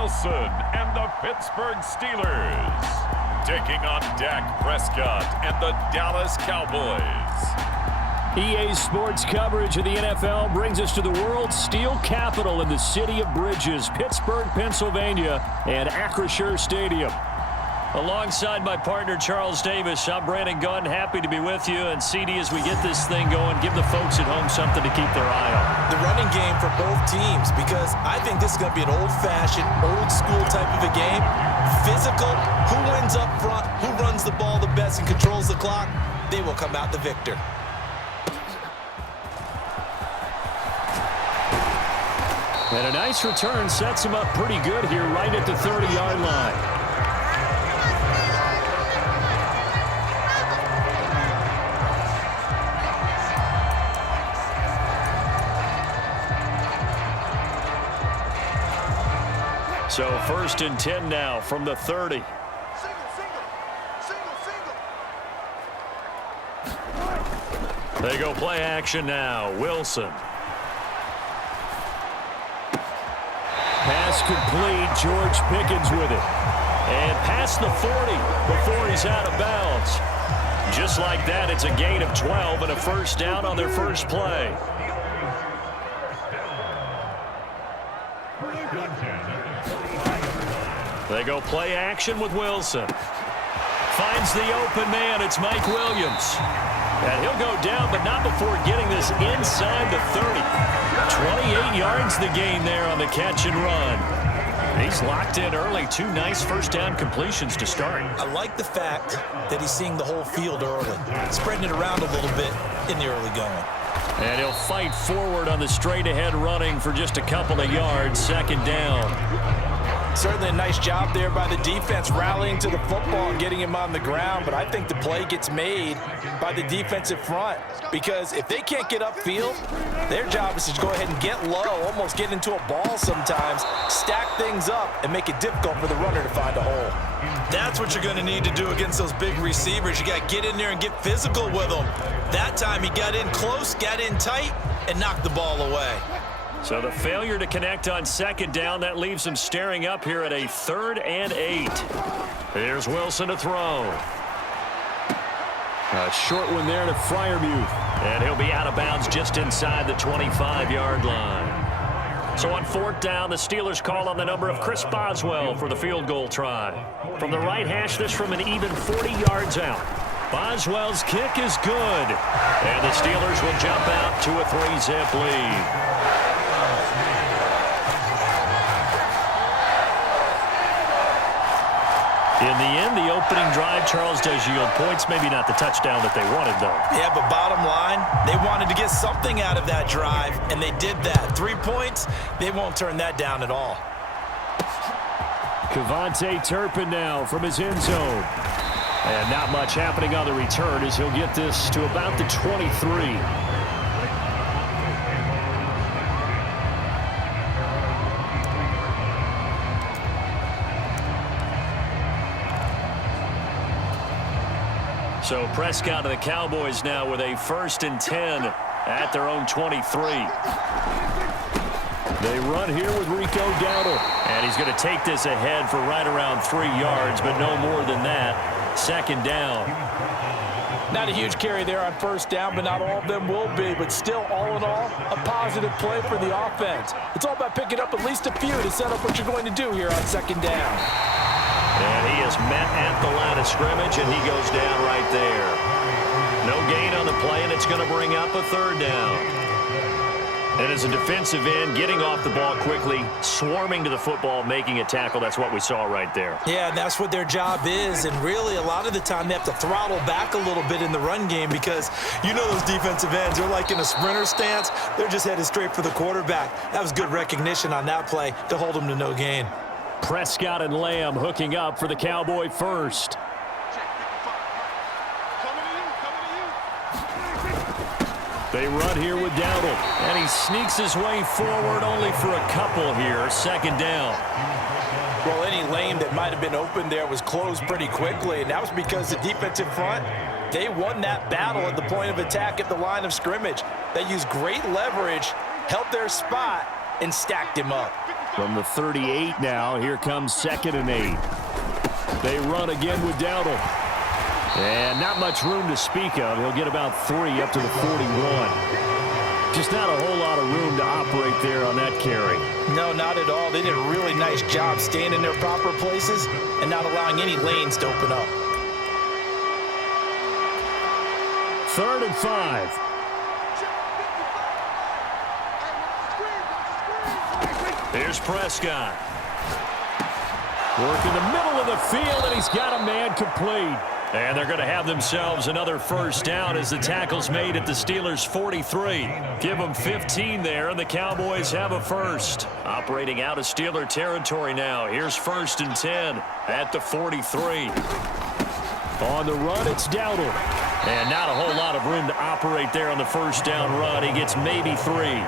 Wilson and the Pittsburgh Steelers, taking on Dak Prescott and the Dallas Cowboys. EA Sports coverage of the NFL brings us to the world's steel capital in the city of bridges, Pittsburgh, Pennsylvania, and Acrisure Stadium. Alongside my partner, Charles Davis, I'm Brandon Gunn. Happy to be with you. And CD, as we get this thing going, give the folks at home something to keep their eye on. The running game for both teams, because I think this is going to be an old-fashioned, old-school type of a game. Physical, who wins up front, who runs the ball the best and controls the clock, they will come out the victor. And a nice return sets him up pretty good here right at the 30-yard line. So 1st and 10 now from the 30. They go play action now. Wilson. Pass complete. George Pickens with it. And past the 40 before he's out of bounds. Just like that, it's a gain of 12 and a first down on their first play. They go play action with Wilson. Finds the open man. It's Mike Williams. And he'll go down, but not before getting this inside the 30. 28 yards the gain there on the catch and run. He's locked in early. 2 nice first down completions to start. I like the fact that he's seeing the whole field early, spreading it around a little bit in the early going. And he'll fight forward on the straight-ahead running for just a couple of yards. 2nd down. Certainly a nice job there by the defense rallying to the football and getting him on the ground, but I think the play gets made by the defensive front, because if they can't get upfield, their job is to go ahead and get low, almost get into a ball sometimes, stack things up, and make it difficult for the runner to find a hole. That's what you're going to need to do against those big receivers. You got to get in there and get physical with them. That time he got in close, got in tight, and knocked the ball away. So the failure to connect on 2nd down, that leaves him staring up here at a 3rd and 8. Here's Wilson to throw. A short one there to Freiermuth. And he'll be out of bounds just inside the 25-yard line. So on 4th down, the Steelers call on the number of Chris Boswell for the field goal try. From the right hash, this from an even 40 yards out. Boswell's kick is good. And the Steelers will jump out to a 3-zip lead. In the end, the opening drive, Charles, does yield points. Maybe not the touchdown that they wanted, though. Yeah, but bottom line, they wanted to get something out of that drive, and they did that. 3 points, they won't turn that down at all. Kevontae Turpin now from his end zone. And not much happening on the return as he'll get this to about the 23. So Prescott and the Cowboys now with a 1st and 10 at their own 23. They run here with Rico Dowdle. And he's going to take this ahead for right around 3 yards, but no more than that. 2nd down. Not a huge carry there on 1st down, but not all of them will be. But still, all in all, a positive play for the offense. It's all about picking up at least a few to set up what you're going to do here on 2nd down. And he is met at the line of scrimmage, and he goes down right there. No gain on the play, and it's going to bring up a 3rd down. And as a defensive end, getting off the ball quickly, swarming to the football, making a tackle, that's what we saw right there. Yeah, and that's what their job is. And really, a lot of the time, they have to throttle back a little bit in the run game because you know those defensive ends, they're like in a sprinter stance. They're just headed straight for the quarterback. That was good recognition on that play to hold them to no gain. Prescott and Lamb hooking up for the Cowboy first. They run here with Dowdle, and he sneaks his way forward only for a couple here. 2nd down. Well, any lane that might have been open there was closed pretty quickly, and that was because the defensive front, they won that battle at the point of attack at the line of scrimmage. They used great leverage, held their spot, and stacked him up. From the 38 now, here comes 2nd and 8. They run again with Dowdle. And not much room to speak of. He'll get about 3 up to the 41. Just not a whole lot of room to operate there on that carry. No, not at all. They did a really nice job staying in their proper places and not allowing any lanes to open up. 3rd and 5. Here's Prescott. Work in the middle of the field, and he's got a man complete. And they're going to have themselves another first down as the tackle's made at the Steelers' 43. Give them 15 there, and the Cowboys have a first. Operating out of Steeler territory now. Here's 1st and 10 at the 43. On the run, it's Dowdle. And not a whole lot of room to operate there on the first down run. He gets maybe 3.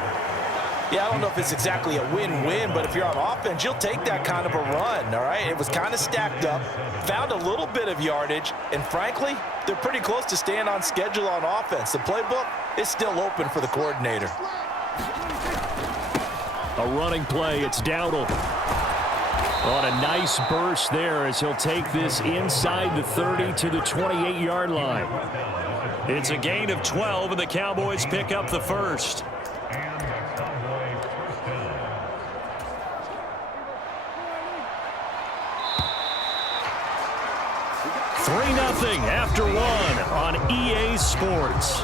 Yeah, I don't know if it's exactly a win-win, but if you're on offense, you'll take that kind of a run, all right? It was kind of stacked up, found a little bit of yardage, and frankly, they're pretty close to staying on schedule on offense. The playbook is still open for the coordinator. A running play, it's Dowdle. On a nice burst there as he'll take this inside the 30 to the 28-yard line. It's a gain of 12, and the Cowboys pick up the first. 3-0 after 1 on EA Sports.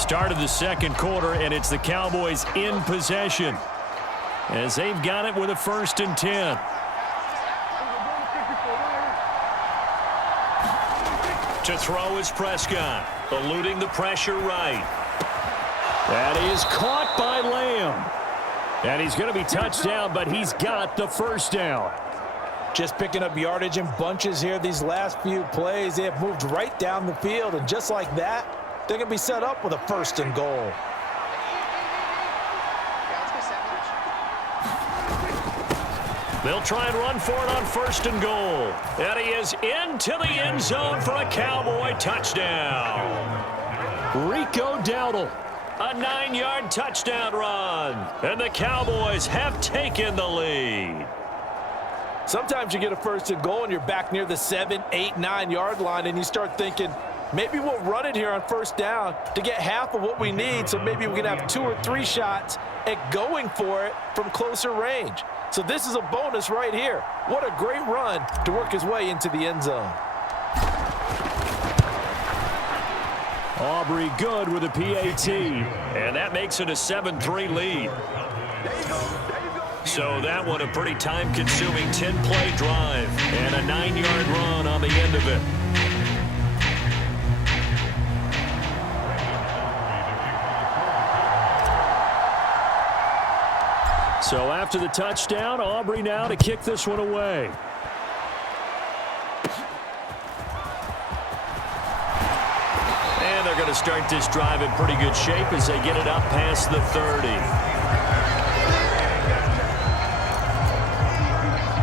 Start of the second quarter, and it's the Cowboys in possession as they've got it with a 1st and 10. To throw is Prescott, eluding the pressure right. That is caught by Lamb. And he's going to be touched down, but he's got the first down. Just picking up yardage in bunches here these last few plays. They have moved right down the field, and just like that, they're going to be set up with a 1st and goal. They'll try and run for it on 1st and goal. And he is into the end zone for a Cowboy touchdown. Rico Dowdle. A 9-yard touchdown run. And the Cowboys have taken the lead. Sometimes you get a 1st and goal and you're back near the 7, 8, 9-yard line, and you start thinking, maybe we'll run it here on 1st down to get half of what we need, so maybe we can have 2 or 3 shots at going for it from closer range. So this is a bonus right here. What a great run to work his way into the end zone. Aubrey good with a PAT. And that makes it a 7-3 lead. So that one a pretty time-consuming 10-play drive and a 9-yard run on the end of it. So after the touchdown, Aubrey now to kick this one away. And they're going to start this drive in pretty good shape as they get it up past the 30.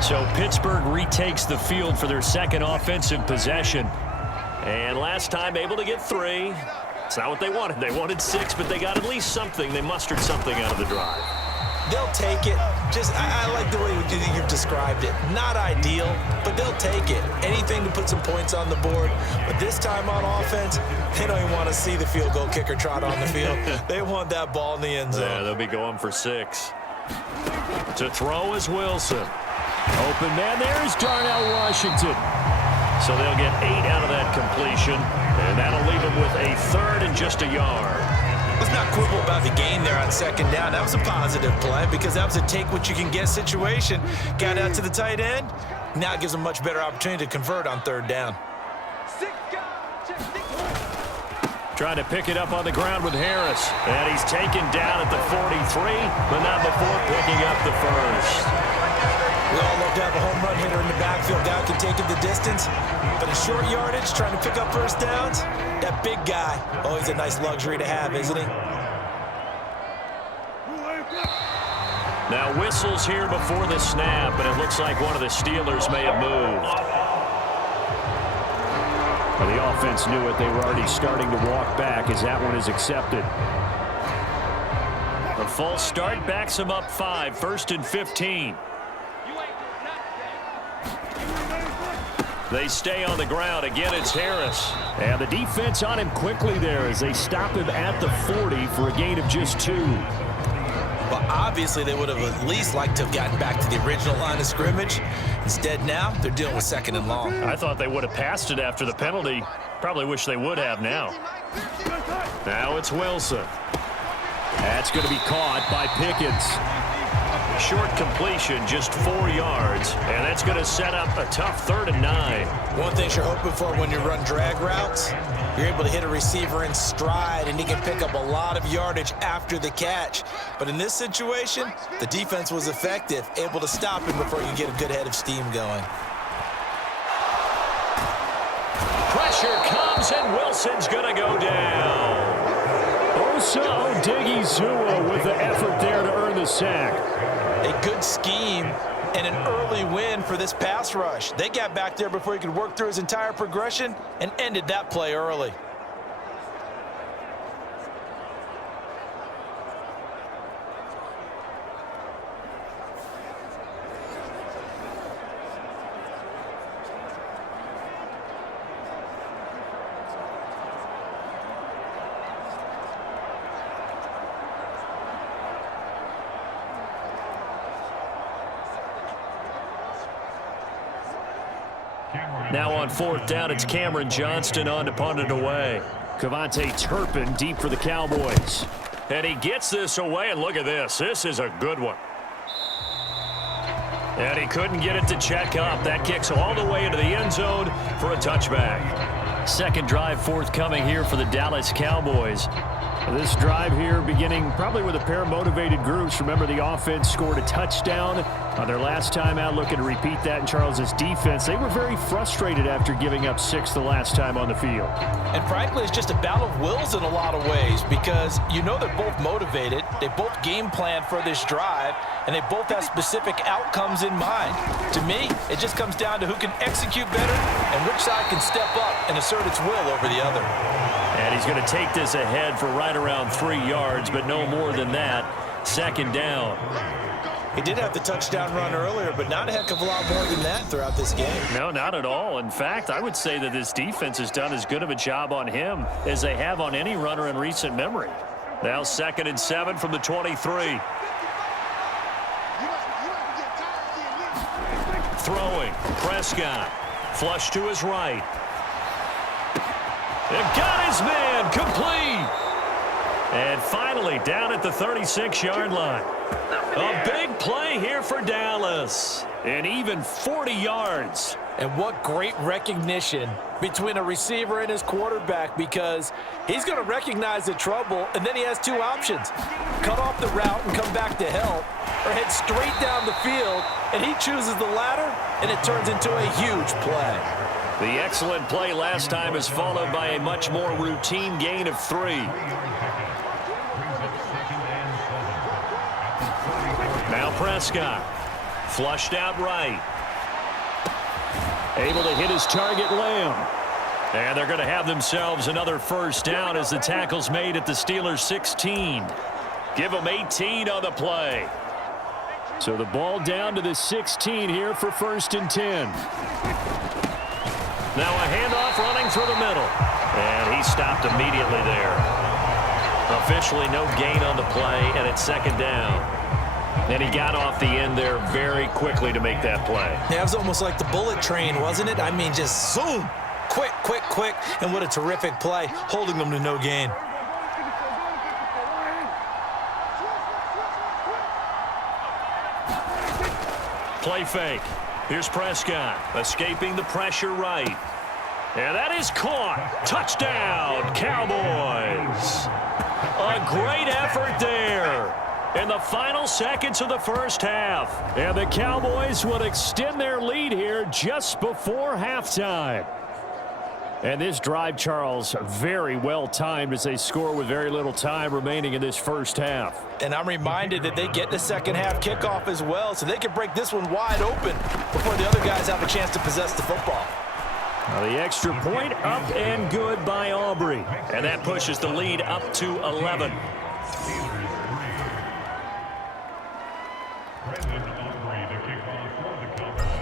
So Pittsburgh retakes the field for their second offensive possession. And last time able to get 3. It's not what they wanted. They wanted 6, but they got at least something. They mustered something out of the drive. They'll take it. I like the way you've described it. Not ideal, but they'll take it. Anything to put some points on the board. But this time on offense, they don't even want to see the field goal kicker trot on the field. They want that ball in the end zone. Yeah, they'll be going for 6. To throw is Wilson. Open man there is Darnell Washington. So they'll get 8 out of that completion, and that'll leave them with a 3rd and just a yard. Let's not quibble about the gain there on 2nd down. That was a positive play because that was a take-what-you-can-get situation. Got out to the tight end. Now it gives them a much better opportunity to convert on 3rd down. Trying to pick it up on the ground with Harris. And he's taken down at the 43, but not before picking up the first. We all love to have a home run hitter in the backfield. Guy can take it the distance. But in short yardage, trying to pick up 1st downs, that big guy, always a nice luxury to have, isn't he? Now whistles here before the snap, and it looks like one of the Steelers may have moved. Well, the offense knew it. They were already starting to walk back as that one is accepted. false start backs him up 5, 1st and 15. They stay on the ground. Again, it's Harris. And the defense on him quickly there as they stop him at the 40 for a gain of just 2. Well, obviously, they would have at least liked to have gotten back to the original line of scrimmage. Instead, now they're dealing with 2nd and long. I thought they would have passed it after the penalty. Probably wish they would have now. Now it's Wilson. That's going to be caught by Pickens. Short completion, just 4 yards, and that's going to set up a tough 3rd and 9. One thing you're hoping for when you run drag routes, you're able to hit a receiver in stride, and he can pick up a lot of yardage after the catch. But in this situation, the defense was effective, able to stop him before you get a good head of steam going. Pressure comes, and Wilson's going to go down. Osa Odighizuwa with the effort there to earn the sack. A good scheme and an early win for this pass rush. They got back there before he could work through his entire progression and ended that play early. Now on 4th down, it's Cameron Johnston on to punt it away. Kevontae Turpin deep for the Cowboys. And he gets this away, and look at this. This is a good one. And he couldn't get it to check up. That kicks all the way into the end zone for a touchback. Second drive forthcoming here for the Dallas Cowboys. This drive here beginning probably with a pair of motivated groups. Remember, the offense scored a touchdown on their last time out, looking to repeat that in Charles' defense. They were very frustrated after giving up 6 the last time on the field. And frankly, it's just a battle of wills in a lot of ways because you know they're both motivated. They both game plan for this drive, and they both have specific outcomes in mind. To me, it just comes down to who can execute better and which side can step up and assert its will over the other. And he's going to take this ahead for right around 3 yards, but no more than that. 2nd down. He did have the touchdown run earlier, but not a heck of a lot more than that throughout this game. No, not at all. In fact, I would say that this defense has done as good of a job on him as they have on any runner in recent memory. Now 2nd and 7 from the 23. Throwing, Prescott. Flush to his right. It got his man, complete. And finally down at the 36-yard line. A big play here for Dallas. And even 40 yards. And what great recognition between a receiver and his quarterback, because he's going to recognize the trouble, and then he has 2 options. Cut off the route and come back to help, or head straight down the field, and he chooses the latter, and it turns into a huge play. The excellent play last time is followed by a much more routine gain of 3. Now Prescott. Flushed out right. Able to hit his target, Lamb. And they're going to have themselves another 1st down as the tackle's made at the Steelers' 16. Give them 18 on the play. So the ball down to the 16 here for 1st and 10. Now a handoff running through the middle. And he stopped immediately there. Officially no gain on the play, and it's 2nd down. And he got off the end there very quickly to make that play. Yeah, it was almost like the bullet train, wasn't it? I mean, just zoom. Quick, quick, quick. And what a terrific play, holding them to no gain. Play fake. Here's Prescott, escaping the pressure right. And that is caught. Touchdown, Cowboys. A great effort there in the final seconds of the 1st half. And the Cowboys would extend their lead here just before halftime. And this drive, Charles, very well timed as they score with very little time remaining in this 1st half. And I'm reminded that they get the 2nd half kickoff as well, so they can break this one wide open before the other guys have a chance to possess the football. Now the extra point up and good by Aubrey. And that pushes the lead up to 11.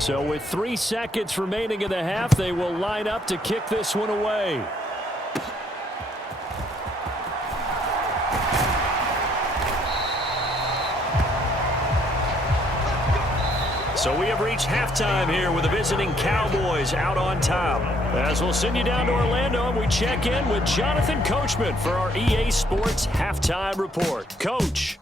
So with 3 seconds remaining in the half, they will line up to kick this one away. So we have reached halftime here with the visiting Cowboys out on top. As we'll send you down to Orlando, and we check in with Jonathan Coachman for our EA Sports Halftime Report. Coach.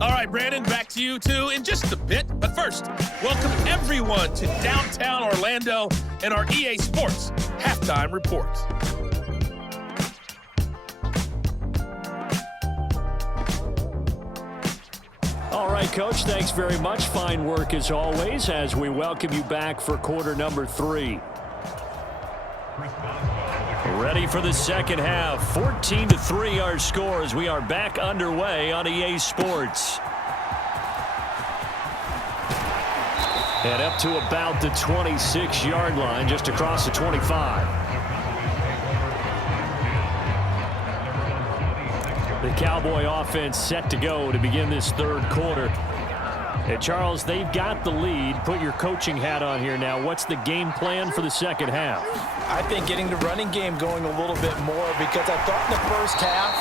All right, Brandon, back to you two in just a bit. But first, welcome everyone to downtown Orlando and our EA Sports Halftime Report. All right, Coach, thanks very much. Fine work as always as we welcome you back for quarter number 3. Ready for the second half. 14-3 our score as we are back underway on EA Sports. And up to about the 26-yard line, just across the 25. The Cowboy offense set to go to begin this third quarter. And Charles, they've got the lead. Put your coaching hat on here now. What's the game plan for the second half? I think getting the running game going a little bit more, because I thought in the first half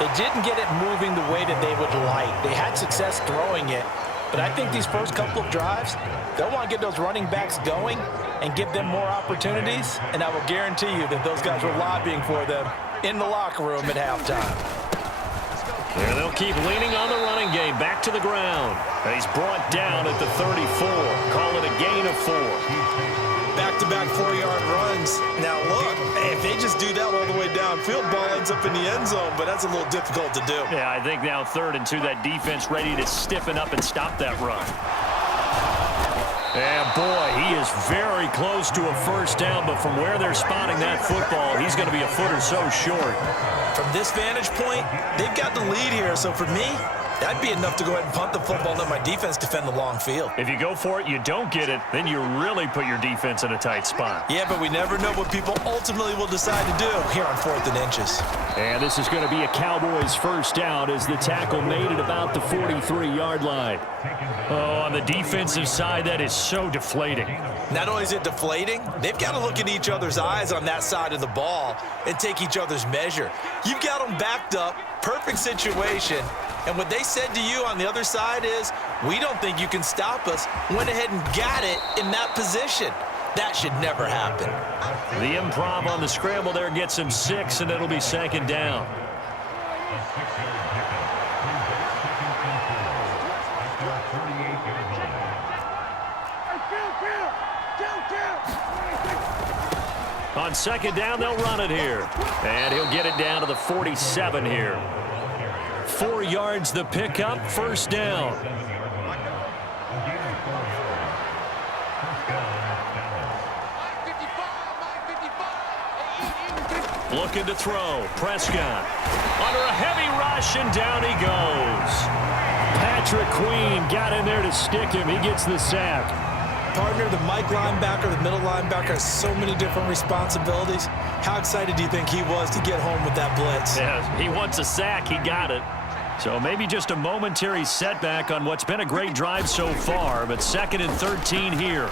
they didn't get it moving the way that they would like. They had success throwing it, but I think these first couple of drives, they'll want to get those running backs going and give them more opportunities, and I will guarantee you that those guys were lobbying for them in the locker room at halftime. Here they'll keep leaning on the running game. Back to the ground. He's brought down at the 34. Call it a gain of 4. Back-to-back 4-yard runs. Now look, if they just do that all the way downfield, ball ends up in the end zone, but that's a little difficult to do. Yeah, I think now 3rd and 2, that defense ready to stiffen up and stop that run. And boy, he is very close to a first down, but from where they're spotting that football, he's going to be a foot or so short. From this vantage point, they've got the lead here, so for me, that'd be enough to go ahead and punt the football and let my defense defend the long field. If you go for it, you don't get it, then you really put your defense in a tight spot. Yeah, but we never know what people ultimately will decide to do here on 4th and inches. And this is going to be a Cowboys first down as the tackle made at about the 43-yard line. Oh, on the defensive side, that is so deflating. Not only is it deflating, they've got to look in each other's eyes on that side of the ball and take each other's measure. You've got them backed up, perfect situation, and what they said to you on the other side is, we don't think you can stop us. Went ahead and got it in that position. That should never happen. The improv on the scramble there gets him 6, and it'll be 2nd down. On 2nd down, they'll run it here. And he'll get it down to the 47 here. 4 yards the pickup, 1st down. Looking to throw. Prescott under a heavy rush, and down he goes. Patrick Queen got in there to stick him. He gets the sack. Partner, the Mike linebacker, the middle linebacker has so many different responsibilities. How excited do you think he was to get home with that blitz? Yeah, he wants a sack. He got it. So maybe just a momentary setback on what's been a great drive so far, but 2nd and 13 here.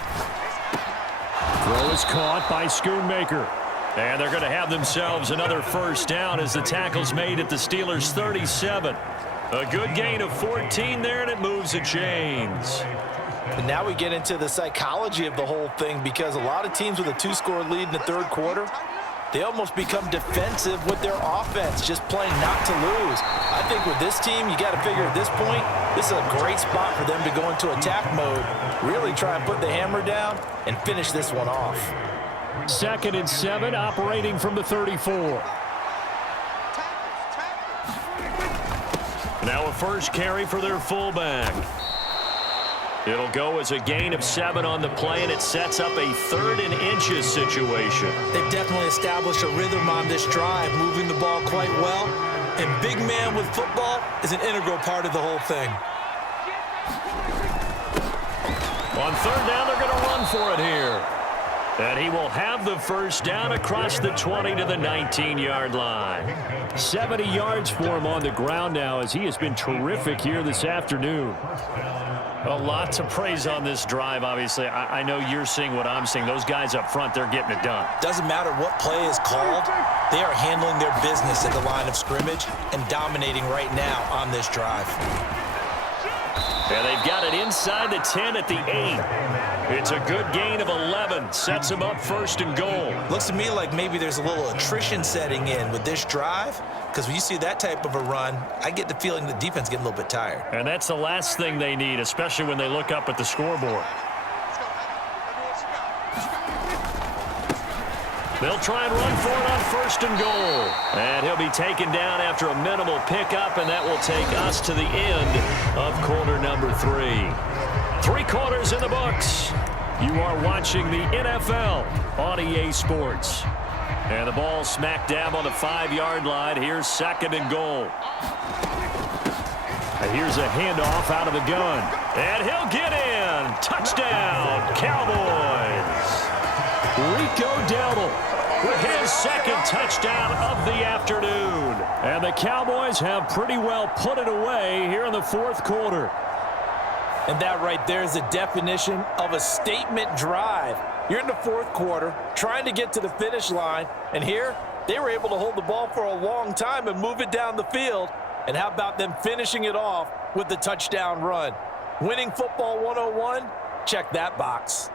Throw is caught by Schoonmaker. And they're going to have themselves another first down as the tackle's made at the Steelers' 37. A good gain of 14 there, and it moves the chains. And now we get into the psychology of the whole thing, because a lot of teams with a 2-score lead in the 3rd quarter, they almost become defensive with their offense, just playing not to lose. I think with this team, you got to figure at this point, this is a great spot for them to go into attack mode, really try and put the hammer down and finish this one off. 2nd and 7, operating from the 34. Now a first carry for their fullback. It'll go as a gain of 7 on the play, and it sets up a 3rd and inches situation. They've definitely established a rhythm on this drive, moving the ball quite well. And big man with football is an integral part of the whole thing. On 3rd down, they're going to run for it here. And he will have the first down across the 20 to the 19-yard line. 70 yards for him on the ground now as he has been terrific here this afternoon. A lot to praise on this drive, obviously. I know you're seeing what I'm seeing. Those guys up front, they're getting it done. Doesn't matter what play is called. They are handling their business at the line of scrimmage and dominating right now on this drive. And they've got it inside the 10 at the 8. It's a good gain of 11. Sets them up first and goal. Looks to me like maybe there's a little attrition setting in with this drive, because when you see that type of a run, I get the feeling the defense getting a little bit tired. And that's the last thing they need, especially when they look up at the scoreboard. They'll try and run for it on first and goal. And he'll be taken down after a minimal pickup, and that will take us to the end of quarter number 3. 3 quarters in the books. You are watching the NFL on EA Sports. And the ball smack dab on the 5-yard line. Here's second and goal. And here's a handoff out of the gun. And he'll get in. Touchdown, Cowboys. Rico Dowdle with his second touchdown of the afternoon. And the Cowboys have pretty well put it away here in the 4th quarter. And that right there is the definition of a statement drive. You're in the 4th quarter, trying to get to the finish line, and here they were able to hold the ball for a long time and move it down the field. And how about them finishing it off with the touchdown run? Winning football 101? Check that box.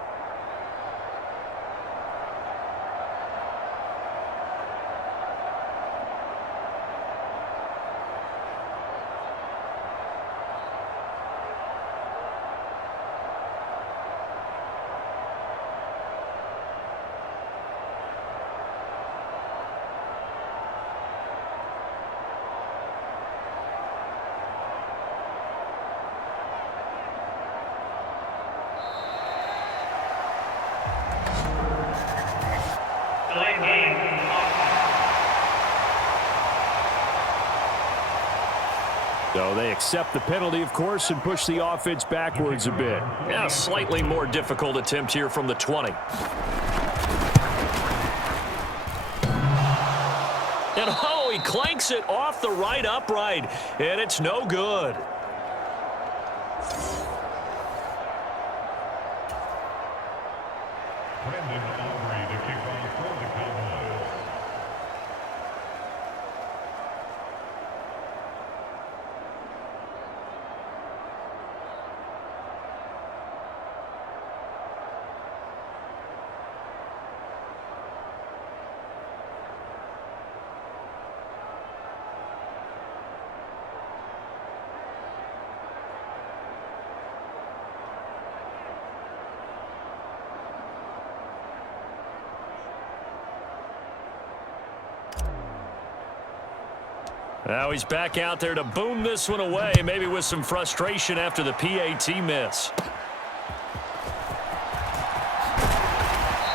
So they accept the penalty, of course, and push the offense backwards a bit. Yeah, slightly more difficult attempt here from the 20. And oh, he clanks it off the right upright, and it's no good. Now he's back out there to boom this one away, maybe with some frustration after the PAT miss.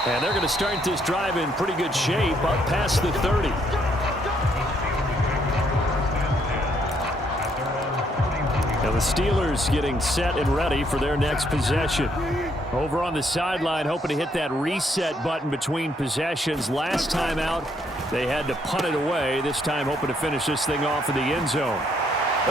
And they're going to start this drive in pretty good shape up past the 30. Now the Steelers getting set and ready for their next possession. Over on the sideline, hoping to hit that reset button between possessions. Last time out, they had to punt it away. This time hoping to finish this thing off in the end zone.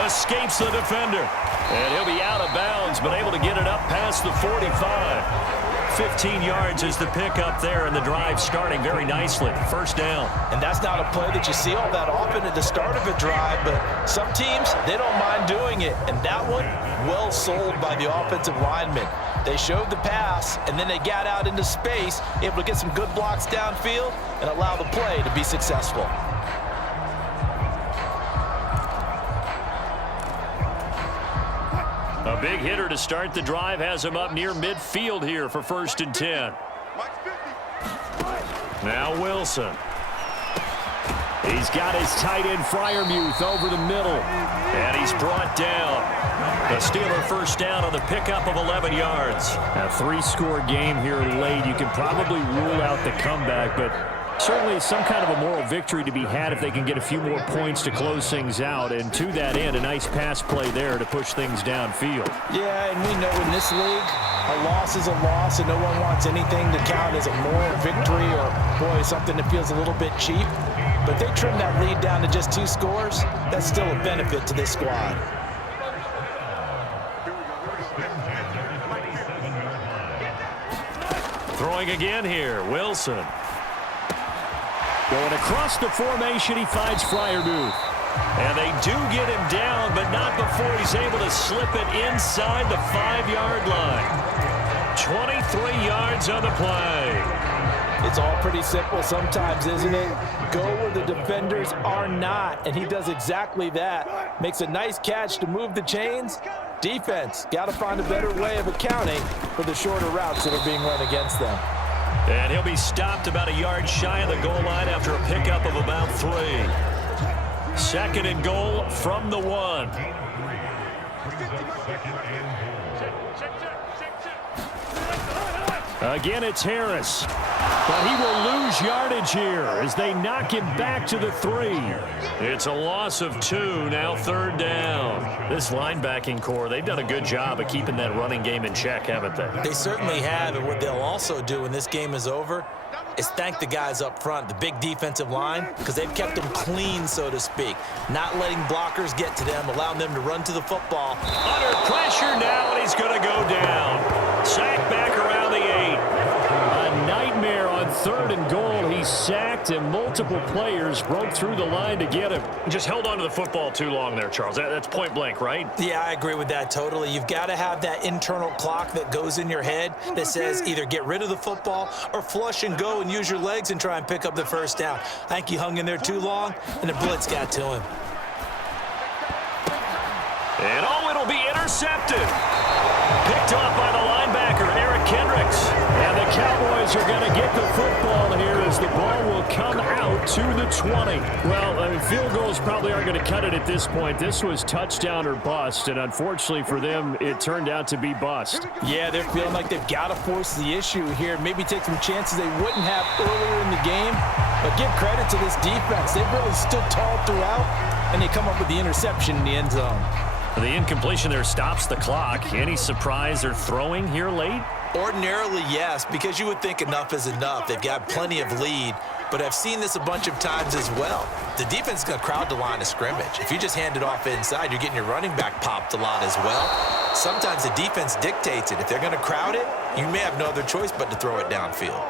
Escapes the defender. And he'll be out of bounds, but able to get it up past the 45. 15 yards is the pickup there, and the drive starting very nicely. First down. And that's not a play that you see all that often at the start of a drive, but some teams, they don't mind doing it. And that one, well sold by the offensive lineman. They showed the pass, and then they got out into space, able to get some good blocks downfield and allow the play to be successful. A big hitter to start the drive has him up near midfield here for 1st and 10. Now Wilson. He's got his tight end Freiermuth over the middle. And he's brought down. The Steeler first down on the pickup of 11 yards. A 3-score game here late. You can probably rule out the comeback, but Certainly some kind of a moral victory to be had if they can get a few more points to close things out. And to that end, a nice pass play there to push things downfield. Yeah, and we know in this league, a loss is a loss, and no one wants anything to count as a moral victory or, boy, something that feels a little bit cheap. But they trim that lead down to just 2 scores. That's still a benefit to this squad. Throwing again here, Wilson. Going across the formation, he finds Freiermuth. And they do get him down, but not before he's able to slip it inside the 5-yard line. 23 yards on the play. It's all pretty simple sometimes, isn't it? Go where the defenders are not, and he does exactly that. Makes a nice catch to move the chains. Defense, got to find a better way of accounting for the shorter routes that are being run against them. And he'll be stopped about a yard shy of the goal line after a pickup of about 3. 2nd and goal from the 1. Again, it's Harris. But he will lose yardage here as they knock him back to the 3. It's a loss of 2, now 3rd down. This linebacking core, they've done a good job of keeping that running game in check, haven't they? They certainly have, and what they'll also do when this game is over is thank the guys up front, the big defensive line, because they've kept them clean, so to speak. Not letting blockers get to them, allowing them to run to the football. Under pressure now, and he's going to go down. Sacked back around the 8. A nightmare on 3rd and goal. He's sacked, and multiple players broke through the line to get him. Just held on to the football too long there, Charles. That's point blank, right? Yeah, I agree with that totally. You've got to have that internal clock that goes in your head that says either get rid of the football or flush and go and use your legs and try and pick up the 1st down. I think he hung in there too long, and the blitz got to him. And it'll be intercepted. Picked off by the linebacker, Eric Kendricks. And the Cowboys are going to get the football here as the ball will come out to the 20. Well, I mean, field goals probably aren't going to cut it at this point. This was touchdown or bust, and unfortunately for them, it turned out to be bust. Yeah, they're feeling like they've got to force the issue here. Maybe take some chances they wouldn't have earlier in the game. But give credit to this defense. They've really stood tall throughout, and they come up with the interception in the end zone. The incompletion there stops the clock. Any surprise they're throwing here late? Ordinarily, yes, because you would think enough is enough. They've got plenty of lead, but I've seen this a bunch of times as well. The defense is going to crowd the line of scrimmage. If you just hand it off inside, you're getting your running back popped a lot as well. Sometimes the defense dictates it. If they're going to crowd it, you may have no other choice but to throw it downfield.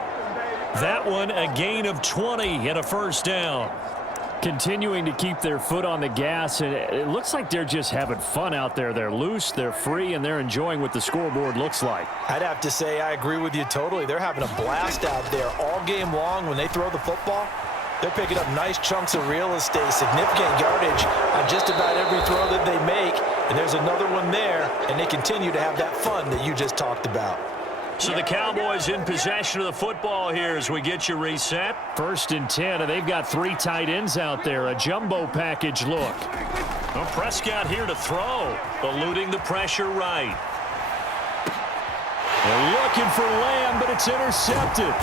That one, a gain of 20 and a 1st down. Continuing to keep their foot on the gas, and it looks like they're just having fun out there. They're loose, they're free, and they're enjoying what the scoreboard looks like. I'd have to say I agree with you totally. They're having a blast out there all game long. When they throw the football, they're picking up nice chunks of real estate, significant yardage on just about every throw that they make. And there's another one there, and they continue to have that fun that you just talked about. So the Cowboys in possession of the football here as we get you reset. 1st and 10, and they've got 3 tight ends out there. A jumbo package look. Well, Prescott here to throw, eluding the pressure right. They're looking for Lamb, but it's intercepted.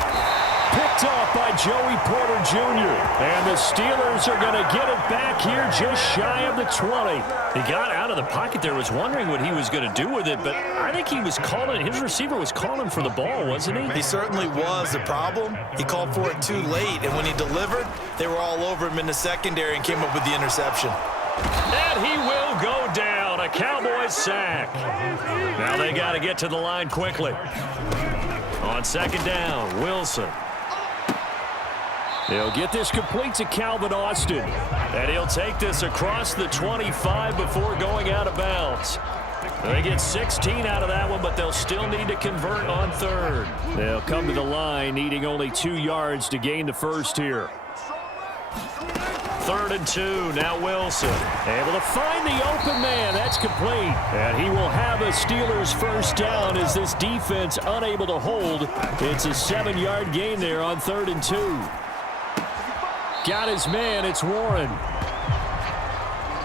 Picked off by Joey Porter Jr. And the Steelers are going to get it back here just shy of the 20. He got out of the pocket there, was wondering what he was going to do with it, but I think he was calling, his receiver was calling for the ball, wasn't he? He certainly was. The problem, he called for it too late, and when he delivered, they were all over him in the secondary and came up with the interception. And he will go down, a Cowboys sack. Now they got to get to the line quickly. On 2nd down, Wilson. They'll get this complete to Calvin Austin. And he'll take this across the 25 before going out of bounds. They get 16 out of that one, but they'll still need to convert on 3rd. They'll come to the line, needing only 2 yards to gain the 1st here. 3rd and 2, now Wilson. Able to find the open man. That's complete. And he will have a Steelers 1st down as this defense unable to hold. It's a 7-yard gain there on 3rd and 2. Got his man. It's Warren.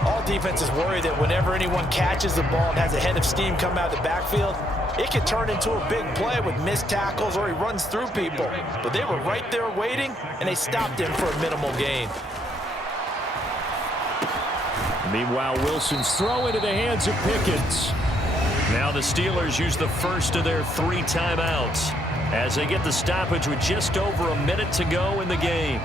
All defense is worried that whenever anyone catches the ball and has a head of steam come out of the backfield, it can turn into a big play with missed tackles or he runs through people. But they were right there waiting, and they stopped him for a minimal gain. Meanwhile, Wilson's throw into the hands of Pickens. Now the Steelers use the first of their 3 timeouts as they get the stoppage with just over a minute to go in the game.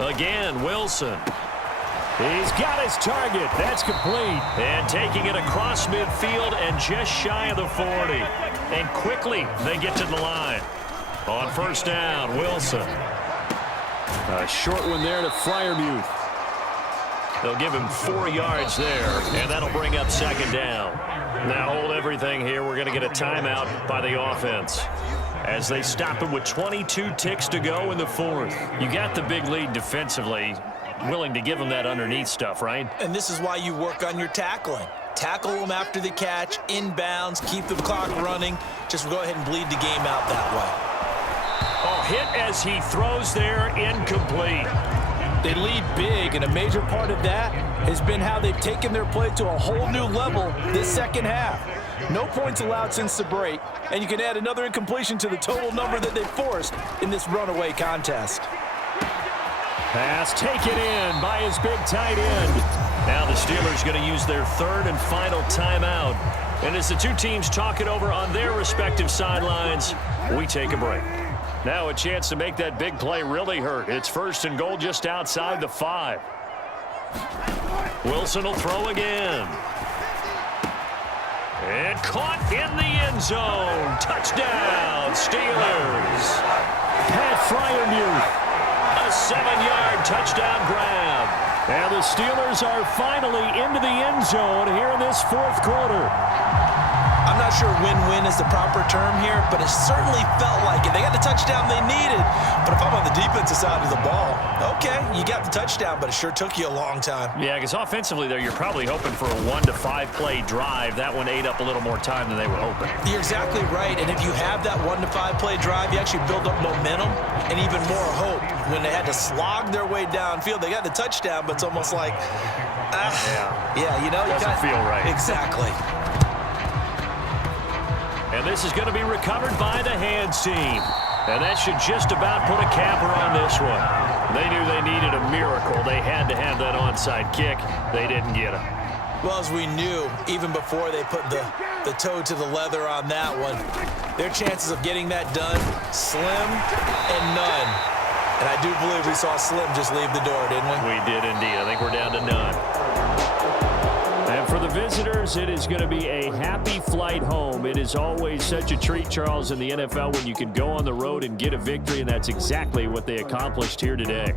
Again, Wilson. He's got his target. That's complete. And taking it across midfield and just shy of the 40. And quickly they get to the line. On first down, Wilson. A short one there to Freiermuth. They'll give him 4 yards there, and that'll bring up second down. Now hold everything here. We're going to get a timeout by the offense as they stop him with 22 ticks to go in the 4th. You got the big lead defensively. Willing to give him that underneath stuff, right? And this is why you work on your tackling. Tackle them after the catch, inbounds, keep the clock running. Just go ahead and bleed the game out that way. Oh, hit as he throws there, incomplete. They lead big, and a major part of that has been how they've taken their play to a whole new level this second half. No points allowed since the break, and you can add another incompletion to the total number that they forced in this runaway contest. Pass taken in by his big tight end. Now the Steelers going to use their 3rd and final timeout. And as the two teams talk it over on their respective sidelines, we take a break. Now a chance to make that big play really hurt. It's 1st and goal just outside the 5. Wilson will throw again. And caught in the end zone. Touchdown, Steelers. Pat Freiermuth. A 7-yard touchdown grab. And the Steelers are finally into the end zone here in this 4th quarter. I'm not sure win-win is the proper term here, but it certainly felt like it. They got the touchdown they needed, but if I'm on the defensive side of the ball, okay, you got the touchdown, but it sure took you a long time. Yeah, because offensively there, you're probably hoping for a 1 to 5 play drive. That one ate up a little more time than they were hoping. You're exactly right, and if you have that 1 to 5 play drive, you actually build up momentum and even more hope. When they had to slog their way downfield, they got the touchdown, but it's almost like, yeah, you know, doesn't feel right. Exactly. And this is going to be recovered by the hands team. And that should just about put a capper on this one. They knew they needed a miracle. They had to have that onside kick. They didn't get it. Well, as we knew, even before they put the toe to the leather on that one, their chances of getting that done, slim and none. And I do believe we saw Slim just leave the door, didn't we? We did indeed. I think we're down to none. And for the visitors, it is going to be a happy flight home. It is always such a treat, Charles, in the NFL when you can go on the road and get a victory, and that's exactly what they accomplished here today.